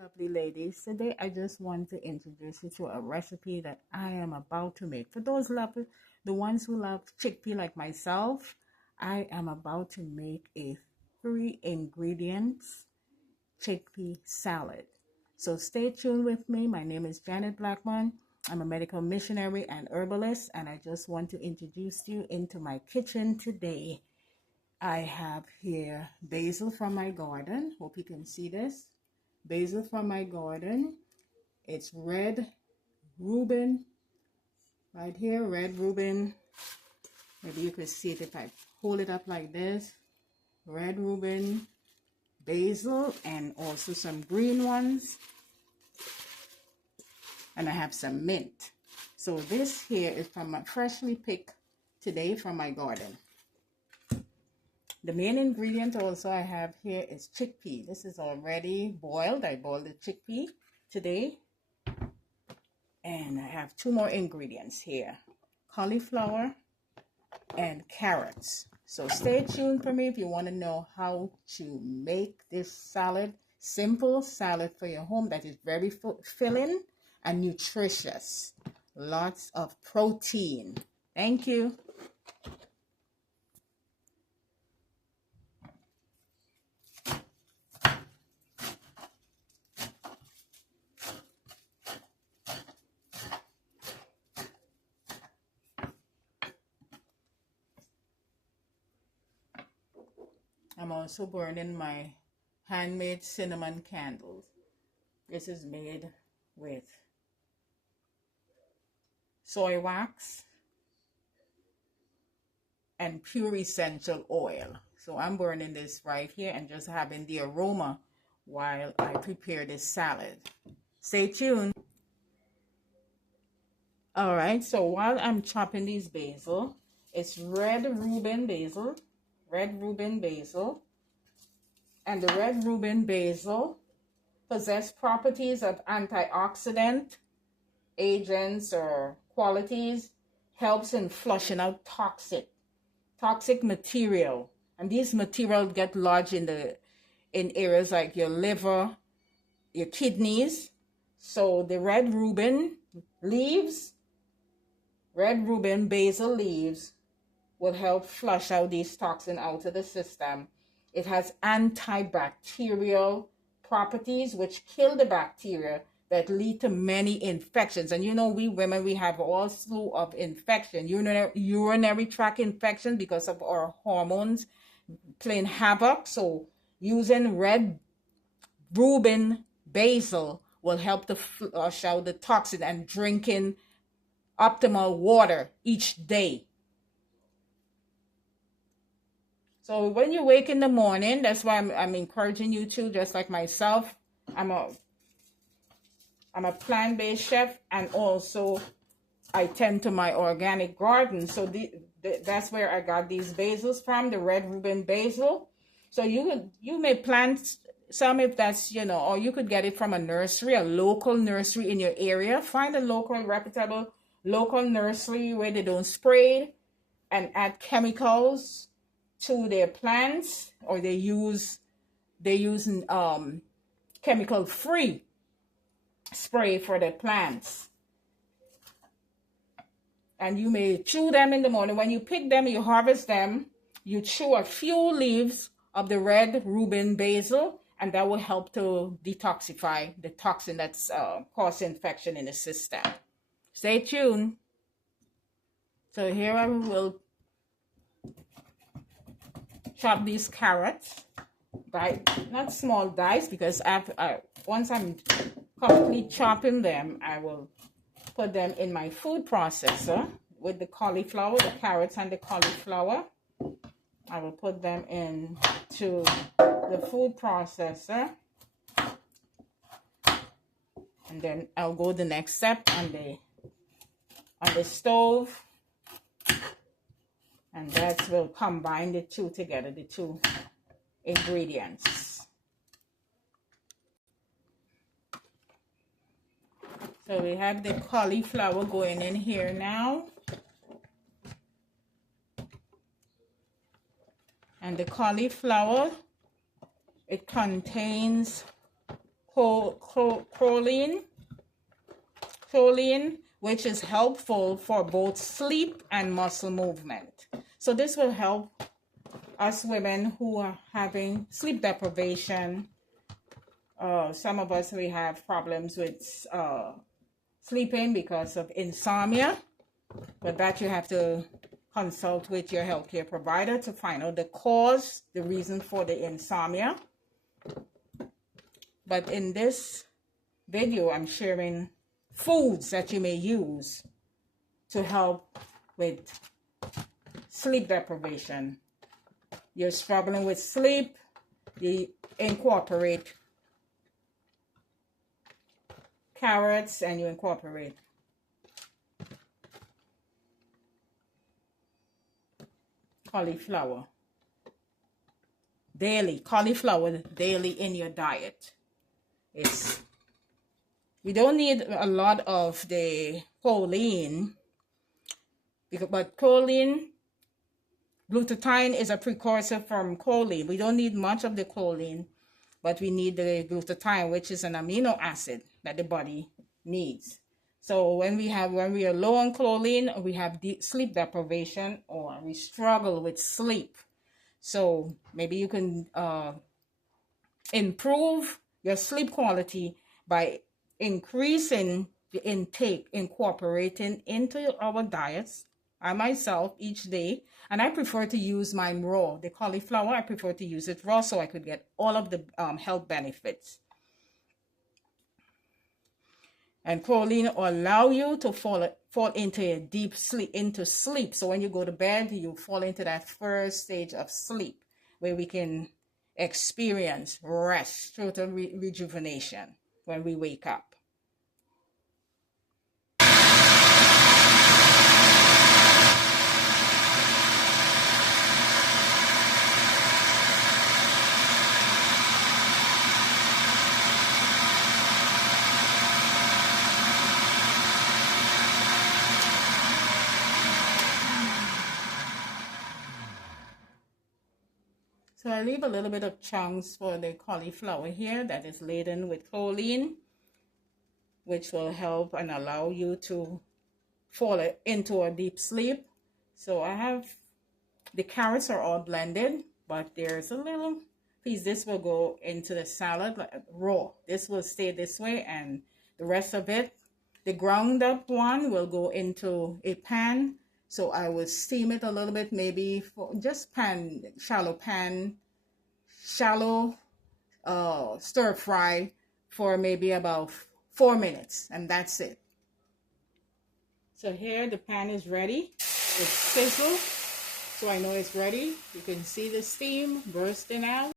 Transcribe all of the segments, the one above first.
Lovely ladies, today I just want to introduce you to a recipe that I am about to make. For those the ones who love chickpea like myself, I am about to make a 3 ingredients chickpea salad. So stay tuned with me. My name is Janet Blackman. I'm a medical missionary and herbalist, and I just want to introduce you into my kitchen today. I have here basil from my garden. Hope you can see this. Basil from my garden. It's red Rubin right here, red Rubin. Maybe you could see it if I hold it up like this. Red Rubin, basil, and also some green ones. And I have some mint. So this here is from my freshly picked today from my garden. The main ingredient also I have here is chickpea. This is already boiled. I boiled the chickpea today. And I have 2 more ingredients here. Cauliflower and carrots. So stay tuned for me if you want to know how to make this salad. Simple salad for your home that is very filling and nutritious. Lots of protein. Thank you. I'm also burning my handmade cinnamon candles. This is made with soy wax and pure essential oil. So I'm burning this right here and just having the aroma while I prepare this salad. Stay tuned. All right, so while I'm chopping these basil, it's red Rubin basil. And the red Rubin basil possess properties of antioxidant agents or qualities, helps in flushing out toxic material. And these materials get lodged in areas like your liver, your kidneys. So the red Rubin basil leaves will help flush out these toxins out of the system. It has antibacterial properties which kill the bacteria that lead to many infections. And you know, we women, we have all slew of infection, urinary tract infection because of our hormones playing havoc. So using red Rubin basil will help to flush out the toxin, and drinking optimal water each day. So when you wake in the morning, that's why I'm encouraging you to, just like myself. I'm a plant-based chef, and also I tend to my organic garden. So that's where I got these basils from, the red Rubin basil. So you may plant some if that's, or you could get it from a nursery, a local nursery in your area. Find a local, reputable local nursery where they don't spray and add chemicals to their plants, or they're using chemical free spray for their plants. And you may chew them in the morning. When you pick them, you harvest them, you chew a few leaves of the red Rubin basil, and that will help to detoxify the toxin that's causing infection in the system. Stay tuned. So here I will chop these carrots, not small dice, because once I'm completely chopping them, I will put them in my food processor with the cauliflower, the carrots and the cauliflower. I will put them into the food processor, and then I'll go the next step on the stove. And that will combine the two together, the 2 ingredients. So we have the cauliflower going in here now. And the cauliflower, it contains choline, which is helpful for both sleep and muscle movement. So this will help us women who are having sleep deprivation. Some of us, we have problems with sleeping because of insomnia, but that you have to consult with your healthcare provider to find out the cause, the reason for the insomnia. But in this video, I'm sharing foods that you may use to help with sleep deprivation. You're struggling with sleep, you incorporate carrots and you incorporate cauliflower daily in your diet. We don't need a lot of the choline, but choline, glutathione is a precursor from choline. We don't need much of the choline, but we need the glutathione, which is an amino acid that the body needs. So when we are low on choline, we have sleep deprivation, or we struggle with sleep. So maybe you can improve your sleep quality by increasing the intake, incorporating into our diets. I myself, each day, and I prefer to use mine raw. The cauliflower, I prefer to use it raw so I could get all of the health benefits. And choline will allow you to fall into a deep sleep, sleep. So when you go to bed, you fall into that first stage of sleep where we can experience rest, total rejuvenation when we wake up. So I leave a little bit of chunks for the cauliflower here that is laden with choline, which will help and allow you to fall into a deep sleep. So I have, the carrots are all blended, but there's a little piece. This will go into the salad raw. This will stay this way, and the rest of it, the ground up one, will go into a pan. So I will steam it a little bit, maybe for just shallow stir fry for maybe about 4 minutes, and that's it. So here the pan is ready. It's sizzled, so I know it's ready. You can see the steam bursting out.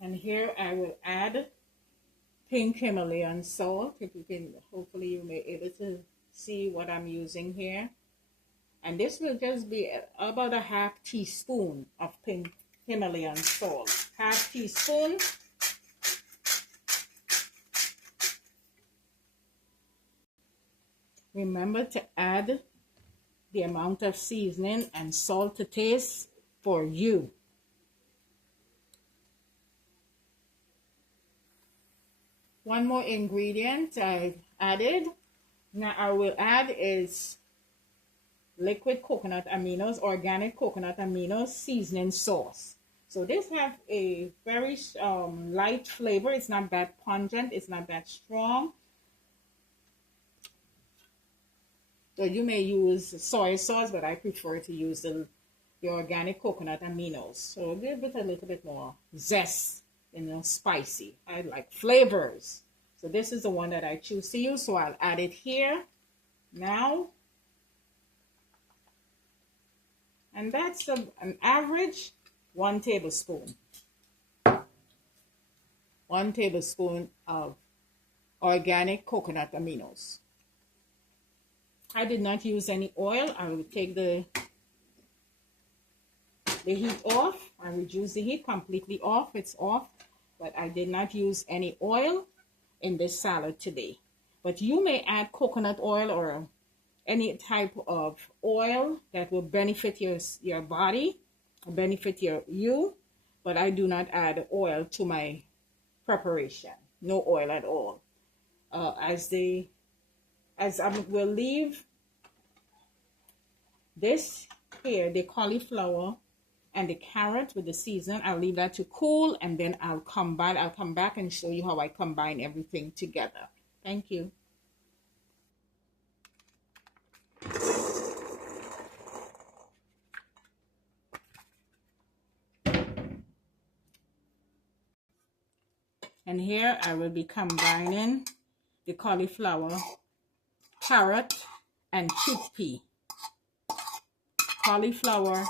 And here I will add pink Himalayan salt. If you can, hopefully you may be able to see what I'm using here. And this will just be about a half teaspoon of pink Himalayan salt. Half teaspoon. Remember to add the amount of seasoning and salt to taste for you. One more ingredient I added. Now I will add is liquid coconut aminos, organic coconut aminos seasoning sauce. So this have a very light flavor. It's not that pungent. It's not that strong. So you may use soy sauce, but I prefer to use the organic coconut aminos. So give it a little bit more zest spicy. I like flavors. So this is the one that I choose to use. So I'll add it here now. And that's an average 1 tablespoon. 1 tablespoon of organic coconut aminos. I did not use any oil. I will take the heat off. I reduce the heat completely off. It's off. But I did not use any oil in this salad today. But you may add coconut oil or any type of oil that will benefit your body, benefit you. But I do not add oil to my preparation. No oil at all. As I will leave this here, the cauliflower and the carrot with the season, I'll leave that to cool, and then I'll come back and show you how I combine everything together. Thank you. And here I will be combining the cauliflower, carrot, and chickpea. Cauliflower.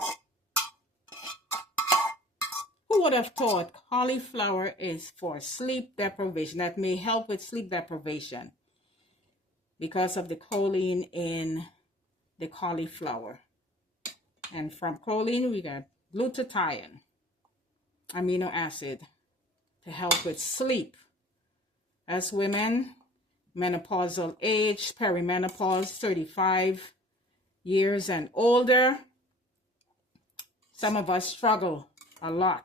Who would have thought cauliflower is for sleep deprivation? That may help with sleep deprivation because of the choline in the cauliflower. And from choline, we got glutathione, amino acid, to help with sleep. As women, menopausal age, perimenopause, 35 years and older, some of us struggle a lot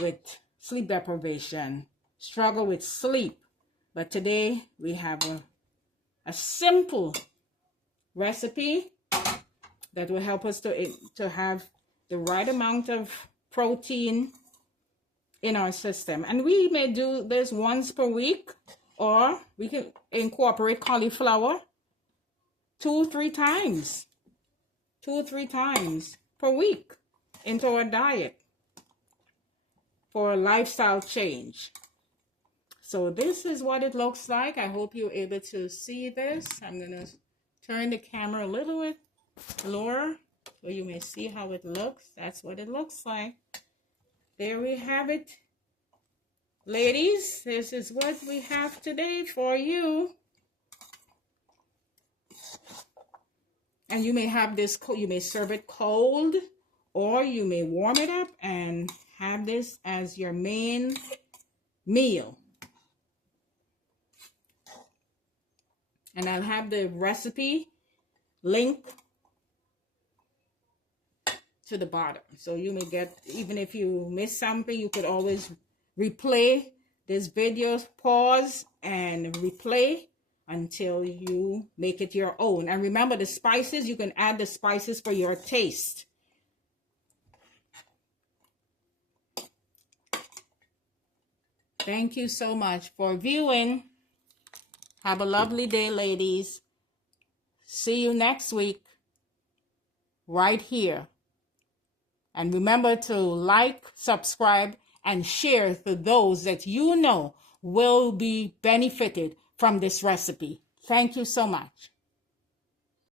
with sleep deprivation, struggle with sleep. But today we have a simple recipe that will help us to have the right amount of protein in our system. And we may do this once per week, or we can incorporate cauliflower 2-3 times. 2-3 times per week into our diet for a lifestyle change. So this is what it looks like. I hope you're able to see this. I'm going to turn the camera a little bit lower so you may see how it looks. That's what it looks like. There we have it. Ladies, this is what we have today for you. And you may have this, you may serve it cold, or you may warm it up and have this as your main meal. And I'll have the recipe link to the bottom. So you may get, even if you miss something, you could always replay this video, pause and replay until you make it your own. And remember, the spices, you can add the spices for your taste. Thank you so much for viewing. Have a lovely day, ladies. See you next week right here. And remember to like, subscribe, and share to those that you know will be benefited from this recipe. Thank you so much.